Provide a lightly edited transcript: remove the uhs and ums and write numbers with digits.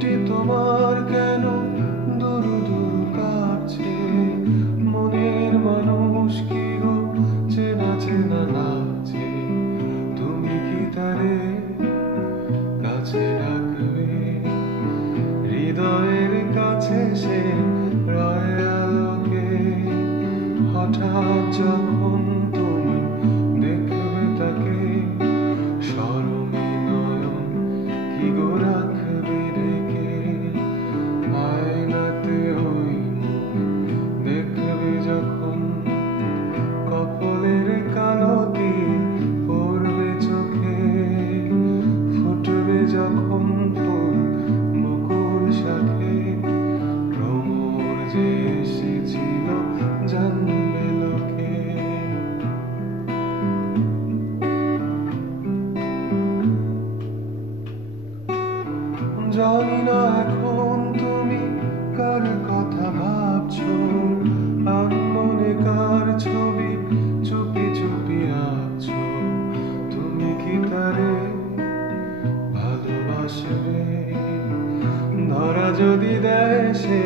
বুকটি তোমার কেন দুরু দুরু কাঁপছে? মনের মানুষ কি গো চেনা চেনা লাগছে। তুমি কি তারে কাছে ডাকবে? হৃদয়ের কাছে সে রয় আলোকে। হঠাৎ যখন তুমি দেখবে তাকে, শরমে নয়ন কি গো রাখবে রেখে। আয়নাতে ওই মুখ দেখবে যখন, কপলের কালো তিল পড়বে চোখে। ফুটবে যখন ফুল মুকুল শাখে, ভ্রমর যে এসেছিল জানবে লোকে। জানি না এখন তুমি কার কথা ভাবছো, আনমনে কার ছবি চুপি চুপি আঁকছো। তুমি কি তারে ভালোবাসবে? ধরা যদি দেয় সে